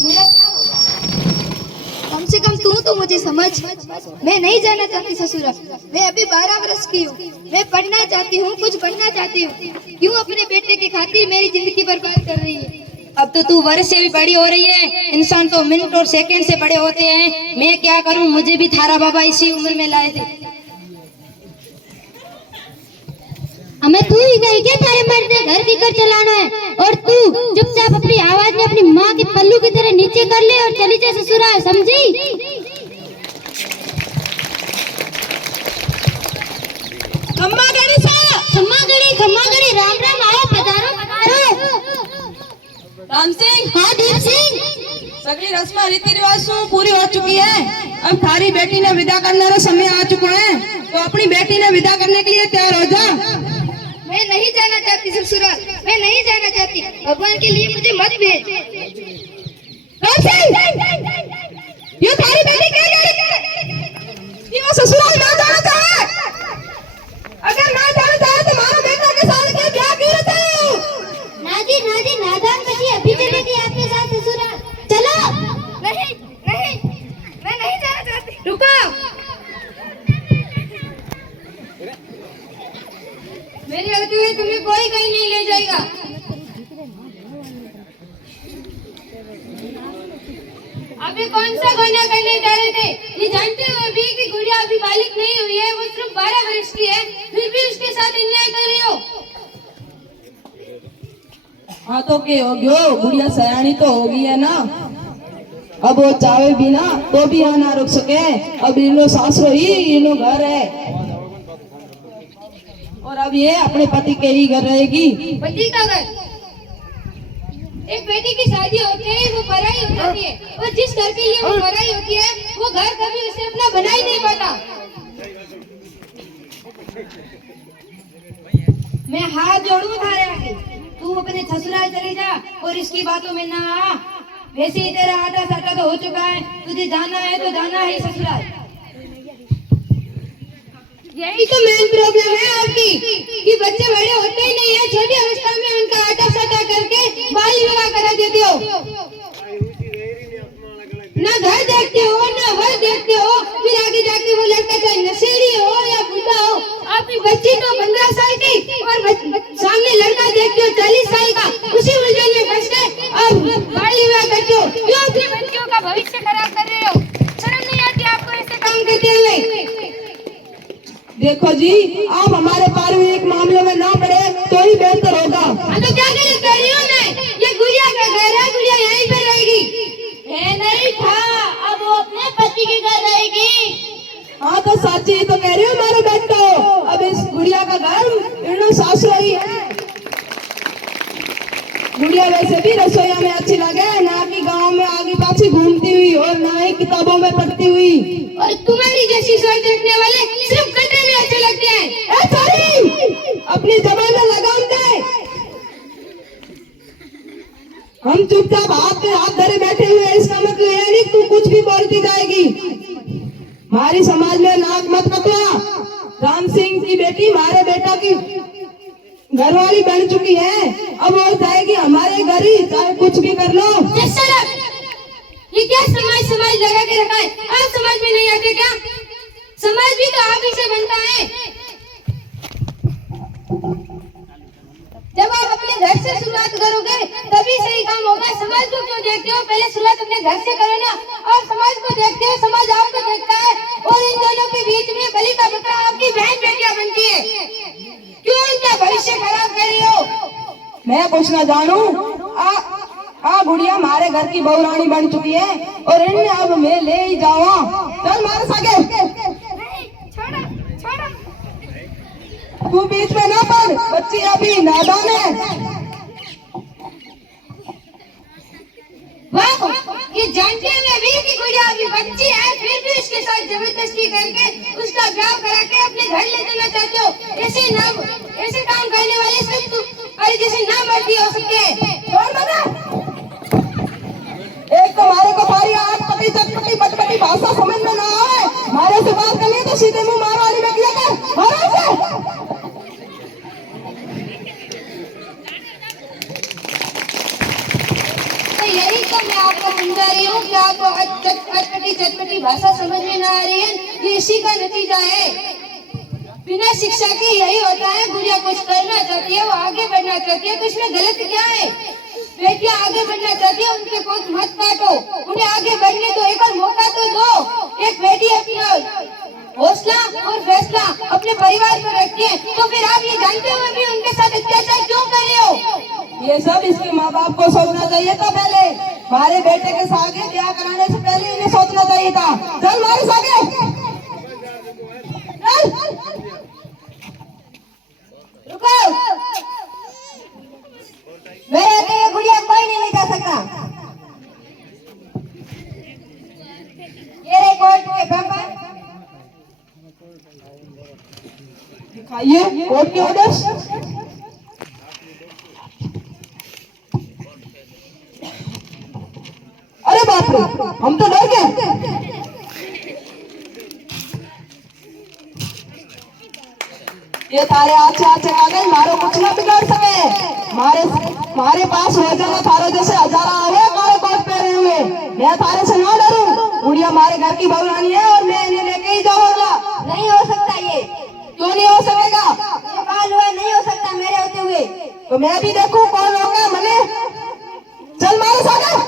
मेरा क्या होगा? कम से कम तू तो मुझे समझ। मैं नहीं जाना चाहती ससुराल। मैं अभी 12 वर्ष की हूँ। मैं पढ़ना चाहती हूँ, कुछ बनना चाहती हूँ। क्यों अपने बेटे की खातिर मेरी जिंदगी बर्बाद कर रही है? अब तो तू वर्ष से भी बड़ी हो रही है। इंसान तो मिनट और सेकंड से बड़े होते हैं। मैं क्या करूं, मुझे भी थारा बाबा इसी उम्र में लाए थे। हमें तू ही कही क्या तारे मर्द ने घर की कर चलाना है, और तू चुपचाप अपनी आवाज में अपनी माँ की पल्लू की तरह नीचे कर ले और चली जा ससुराल, समझी? खम्मा गड़ी राम राम, आओ पधारो पधारो। राम सिंह। हाँ दीप सिंह। सगली रस्म रीति रिवाज पूरी हो चुकी है। अब थारी बेटी ने विदा करने का समय आ चुका है, तो अपनी बेटी ने विदा करने के लिए तैयार हो जा। मैं नहीं जाना चाहती ससुराल। मैं नहीं जाना चाहती। भगवान के लिए मुझे मत भेज। ये थारी बेटी क्या कह रही है? ये वो ससुराल ना जाना चाहे। अगर ना जाना चाहे तो मारो बेटा के साथ क्या ब्याह किया था? नाजी नादान बची अभी चलेगी आपके साथ ससुराल, चलो। नहीं नहीं, मैं नहीं जाना चाहती। रुको, मेरी होते हुए तुम्हें कोई कहीं नहीं ले जाएगा। अभी कौन सा गुनाह करने जा रहे थे? ये जानते हो अभी कि गुड़िया अभी बालिक नहीं हुई है, वो सिर्फ 12 वर्ष की है, फिर भी उसके साथ अन्याय कर रही हो। हाँ तो क्या हो गयो, गुड़िया सयानी तो होगी है ना। अब वो चाहे भी ना तो भी यहाँ ना रुक सके। अब इनो सासरो ही इनो घर है, और अब ये अपने पति के ही घर रहेगी। पति का घर? एक बेटी की शादी होती है वो पराई हो जाती है, और जिस घर के लिए वो पराई होती है वो घर कभी उसे अपना बना ही नहीं पाता। मैं हाथ जोड़ू थारे आगे, तू अपने ससुराल चली जा और इसकी बातों में ना आ। वैसे ही तेरा आटा साटा तो हो चुका है, तुझे जाना है तो जाना है ससुराल। यही तो मेन प्रॉब्लम है आपकी कि बच्चे बड़े होते ही नहीं है, छोटी अवस्था में उनका आटा साटा करके बाल विवाह करा देते हो। ना घर देखते हो ना वर देखते हो, फिर आगे जाके वो लड़का चाहे नशेड़ी हो या बुढ़ा हो। आपकी बच्ची तो 15 साल की और सामने लड़का देखते हो 40 साल का, उसी उलझन में फंस गए और बाल विवाह करते हो। क्यों अपने बच्चों का भविष्य खराब कर रहे हो? शर्म नहीं आती आपको ऐसे काम करते हुए? देखो जी, आप हमारे पारिवारिक मामलों में ना पड़े तो ही बेहतर होगा। हाँ तो क्या गलत कर रही हूँ मैं? ये गुड़िया का घर है, गुड़िया यहीं पे रहेगी। है नहीं था, अब वो अपने पति के घर रहेगी। हाँ तो साची तो कह रही हो हमारे बेटो, अब इस गुड़िया का घर इनो सासुर ही है। गुड़िया वैसे भी रसोईया में अच्छी लगे, ना कि गांव में आगे पाछी घूमती हुई और ना ही किताबों में पढ़ती हुई। और तुम्हारी जैसी सोच रखने वाले सिर्फ कटे में अच्छे लगते हैं। अपनी जबान में लगाम दे। हम चुपचाप हाथ में हाथ धरे बैठे हुए हैं, इसका मतलब है नहीं तू कुछ भी बोलती जाएगी। हमारी समाज में नाक मत कटवा। राम सिंह की बेटी हमारे बेटा की घरवाली बन चुकी है, अब वो जाएगी हमारे घर ही, चाहे कुछ भी कर लो। ये क्या समाज लगा के रखा है? आप समाज में नहीं आते क्या? समाज भी तो आप ही से बनता है। जब आप अपने घर से शुरुआत करोगे तभी सही काम होगा। समाज को क्यों देखते हो? पहले शुरुआत अपने घर से करो ना। और समाज को देखते हो, समाज आपको देखता है, और इन दोनों के बीच में बलि का बकरा आपकी बहन बेटियां बनती है। क्यों इनका भविष्य खराब कर रही हो? मैं कुछ ना जानू। आ गुड़िया हमारे घर की बहुरानी बन चुकी है, और इन्हें अब मैं ले ही जाऊँ। चल मारे सागे, तू बीच में ना पड़, बच्ची अभी नादान है। वाह, ये जानते हुए भी कि गुड़िया अभी बच्ची है, फिर भी उसके साथ जबरदस्ती करके उसका ब्याह करा के अपने घर ले जाना चाहते हो। ऐसे काम करने वाले सिर्फ तुम्हारे जैसे ना मर्दी हो सकते हैं। एक तो हमारे को सारी आटपटी चटपटी बटपटी भाषा समझ में ना आए, हमारे से बात करनी तो सीधे मुंह मारो वाली में किया कर। तो यही तो मैं आपको समझा रही हूँ कि आपको अटपटी चटपटी भाषा समझ में ना आ रही है, ये इसी का नतीजा है। बिना शिक्षा के यही होता है, गुड़िया कुछ करना चाहती है, वो आगे बढ़ना चाहती है, तो इसमें गलत क्या है? बेटियां आगे बढ़ना चाहती है, उनके कोट मत काटो, उन्हें आगे बढ़ने दो, एक और मौका तो दो। एक बेटी अपना हौसला और फैसला अपने परिवार पर रखती है, तो फिर आप ये जानते हुए भी उनके साथ अत्याचार क्यों कर रहे हो? ये सब इसके माँ बाप को सोचना चाहिए था पहले। हमारे बेटे के सागे ब्याह कराने से पहले इन्हें सोचना चाहिए था। चल मारे सागे, रुको, मेरे तो ये गुड़िया कोई नहीं ले जा सकता। ये रहे कोर्ट के पेपर, दिखाइए कोर्ट के ऑर्डर्स। अरे बाप रे, हम तो डर गए। ये थारे अच्छे अच्छे कागज मारो कुछ ना बिगाड़ सके। मारे पास रोजाना थारे जैसे हजारा आवे मारे कोट पहने हुए। मैं थारे से ना डरूं। गुड़िया हमारे घर की बहुरानी है और मैं इन्हें लेके ही जाऊंगा। नहीं हो सकता ये, क्यों नहीं हो सकेगा? ये बाल हुआ नहीं हो सकता मेरे होते हुए। तो मैं भी देखूं कौन होगा मने। चल मारो सागर।